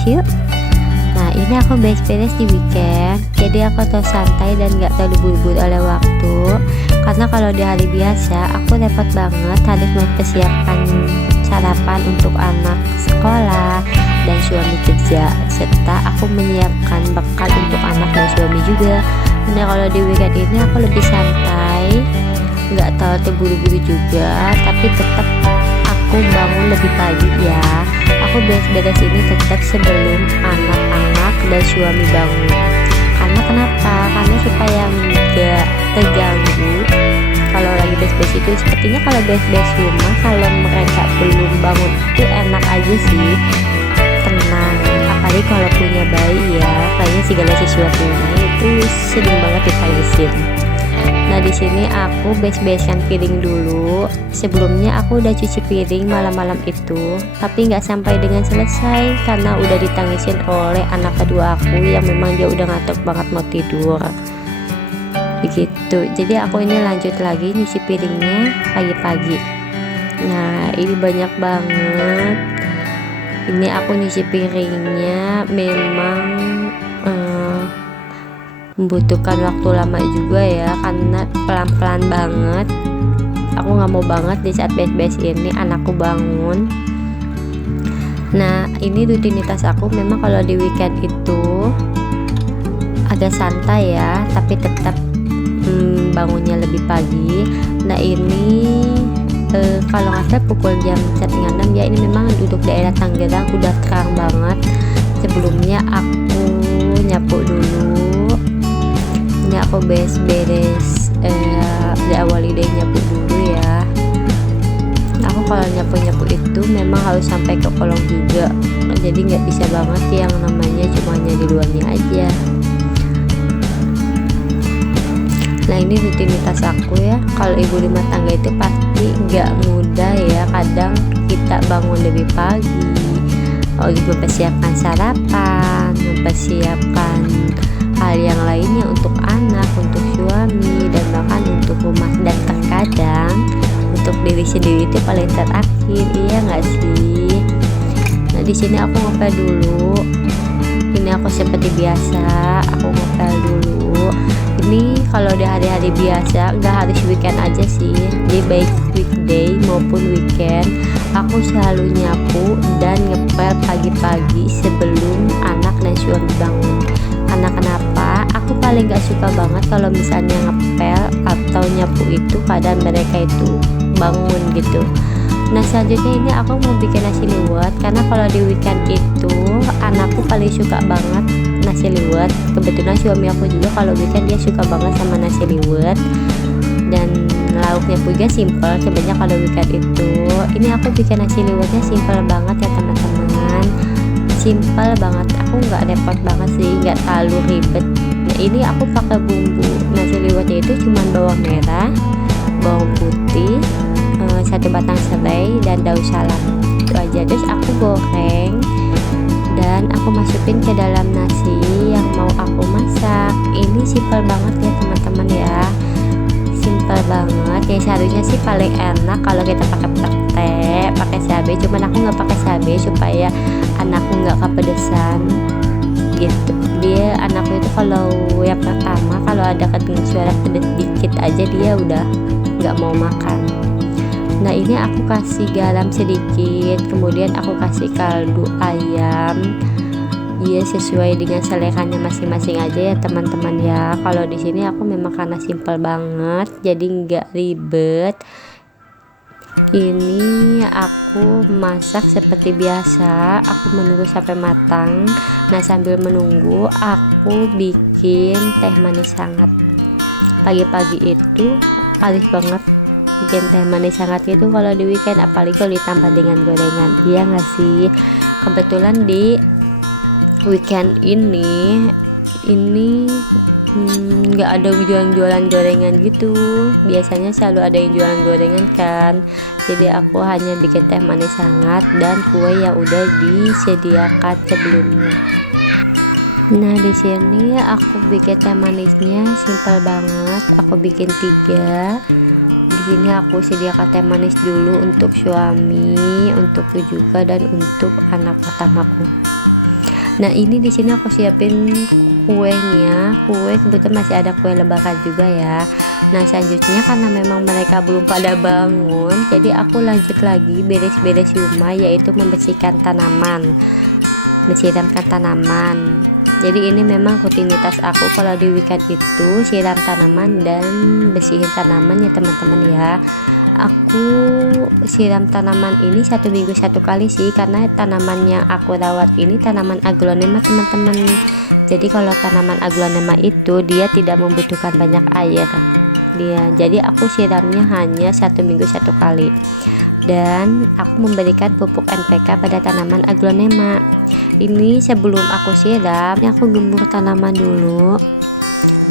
beres-beres yuk. Nah ini aku beres-beres di weekend, jadi aku terus santai dan gak terlalu buru-buru oleh waktu. Karena kalau di hari biasa aku repot banget harus mempersiapkan sarapan untuk anak sekolah dan suami kerja, serta aku menyiapkan bekal untuk anak dan suami juga. Nah kalau di weekend ini aku lebih santai, nggak terlalu terburu-buru juga, tapi tetap aku bangun lebih pagi ya. Aku beres-beres ini tetap sebelum anak-anak dan suami bangun. Karena kenapa? Karena supaya nggak terganggu kalau lagi beres-beres itu. Sepertinya kalau beres-beres rumah kalau mereka belum bangun itu enak aja sih, tenang. Apalagi kalau punya bayi ya, kayaknya segala sesuatunya itu sering banget ditangisin. Nah di sini aku beres-bereskan piring dulu. Sebelumnya aku udah cuci piring malam-malam itu, tapi nggak sampai dengan selesai karena udah ditangisin oleh anak kedua aku yang memang dia udah ngantuk banget mau tidur. Begitu. Jadi aku ini lanjut lagi nyuci piringnya pagi-pagi. Nah ini banyak banget. Ini aku nyuci piringnya memang membutuhkan waktu lama juga ya, karena pelan-pelan banget. Aku nggak mau banget di saat beres-beres ini anakku bangun. Nah ini rutinitas aku memang kalau di weekend itu agak santai ya, tapi tetap bangunnya lebih pagi. Nah ini kalau nggak salah pukul jam 5:30 ya. Ini memang duduk daerah Tangerang udah terang banget. Sebelumnya aku nyapu dulu. Ini aku beres-beres diawali dari nyapu dulu ya. Aku kalau nyapu-nyapu itu memang harus sampai ke kolong juga, jadi nggak bisa banget yang namanya cuma hanya di luarnya aja. Nah ini rutinitas aku ya. Kalau ibu rumah tangga itu pasti nggak mudah ya. Kadang kita bangun lebih pagi, mempersiapkan sarapan, mempersiapkan hal yang lainnya untuk anak, untuk suami, dan bahkan untuk rumah, dan terkadang untuk diri sendiri itu paling terakhir, iya nggak sih? Nah di sini aku ngepel dulu. Ini aku seperti biasa, aku ngepel dulu. Ini kalau di hari-hari biasa, nggak harus weekend aja sih. Jadi baik weekday maupun weekend, aku selalu nyapu dan ngepel pagi-pagi sebelum anak dan suami bangun. Karena kenapa? Aku paling gak suka banget kalau misalnya ngepel atau nyapu itu keadaan mereka itu bangun gitu. Nah selanjutnya ini aku mau bikin nasi liwet, karena kalau di weekend itu anakku paling suka banget nasi liwet. Kebetulan suami aku juga kalau weekend dia suka banget sama nasi liwet, dan lauknya juga simple. Sebenarnya kalau weekend itu ini aku bikin nasi liwetnya simple banget ya teman-teman, simple banget. Aku nggak repot banget sih, nggak terlalu ribet. Nah ini aku pakai bumbu nasi liwetnya itu cuman bawang merah, bawang putih, 1 batang serai, dan daun salam. Itu aja. Terus aku goreng dan aku masukin ke dalam nasi yang mau aku masak. Ini simple banget ya teman-teman ya, simple banget. Yang seharusnya sih paling enak kalau kita pakai pete, pakai cabai. Cuman aku nggak pakai cabai supaya anakku nggak kepedesan gitu. Dia anakku itu kalau yang pertama kalau ada kedengaran suara pedes dikit aja dia udah nggak mau makan. Nah ini aku kasih garam sedikit, kemudian aku kasih kaldu ayam. Ya sesuai dengan seleranya masing-masing aja ya teman-teman ya. Kalau di sini aku memang karena simple banget, jadi nggak ribet. Ini aku masak seperti biasa, aku menunggu sampai matang. Nah sambil menunggu aku bikin teh manis hangat. Pagi-pagi itu paling banget bikin teh manis hangat itu kalau di weekend, apalagi kalau ditambah dengan gorengan. Iya nggak sih? Kebetulan di weekend ini nggak ada jualan gorengan gitu. Biasanya selalu ada yang jualan gorengan kan, jadi aku hanya bikin teh manis hangat dan kue yang udah disediakan sebelumnya. Nah di sini aku bikin teh manisnya simple banget, aku bikin 3. Di sini aku sediakan teh manis dulu untuk suami, untukku juga, dan untuk anak pertamaku. Nah ini di sini aku siapin kuenya. Kue kebetulan masih ada kue lebaran juga ya. Nah selanjutnya karena memang mereka belum pada bangun, jadi aku lanjut lagi beres-beres rumah, yaitu membersihkan tanaman, menyiramkan tanaman. Jadi ini memang rutinitas aku kalau di weekend itu, siram tanaman dan bersihin tanaman ya teman-teman ya. Aku siram tanaman ini 1 minggu 1 kali sih, karena tanaman yang aku rawat ini tanaman aglonema teman-teman. Jadi kalau tanaman aglonema itu dia tidak membutuhkan banyak air jadi aku siramnya hanya 1 minggu 1 kali. Dan aku memberikan pupuk NPK pada tanaman aglonema ini. Sebelum aku siram, aku gembur tanaman dulu.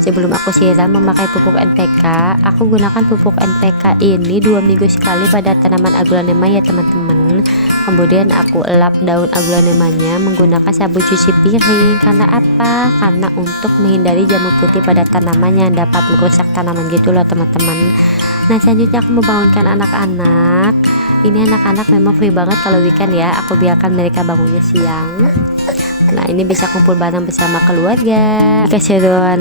Sebelum aku siram memakai pupuk NPK, aku gunakan pupuk NPK ini 2 minggu sekali pada tanaman aglonema ya teman-teman. Kemudian aku elap daun aglonemanya menggunakan sabun cuci piring. Karena apa? Karena untuk menghindari jamur putih pada tanaman yang dapat merusak tanaman gitu loh teman-teman. Nah selanjutnya aku membangunkan anak-anak. Ini anak-anak memang free banget kalau weekend ya, aku biarkan mereka bangunnya siang. Nah ini bisa kumpul bareng bersama keluarga, keseruan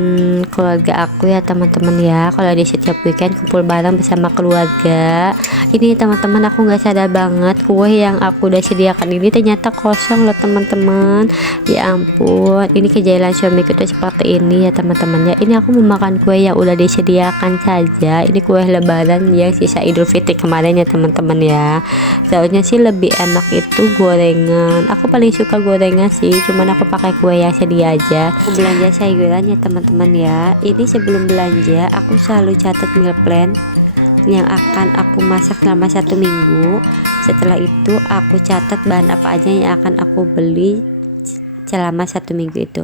keluarga aku ya teman-teman ya. Kalau di setiap weekend kumpul bareng bersama keluarga. Ini teman-teman aku nggak sadar banget kue yang aku udah sediakan ini ternyata kosong loh teman-teman. Ya ampun, ini kejailan suamiku tuh seperti ini ya teman-teman ya. Ini aku memakan kue yang udah disediakan saja. Ini kue lebaran yang sisa Idul Fitri kemarin ya teman-teman ya. Seharusnya sih lebih enak itu gorengan. Aku paling suka gorengan sih, cuman aku pakai kue yang sedia aja. Aku belanja sayuran ya teman-teman ya. Ini sebelum belanja aku selalu catat meal plan yang akan aku masak selama 1 minggu. Setelah itu aku catat bahan apa aja yang akan aku beli selama 1 minggu itu.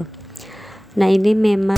Nah ini memang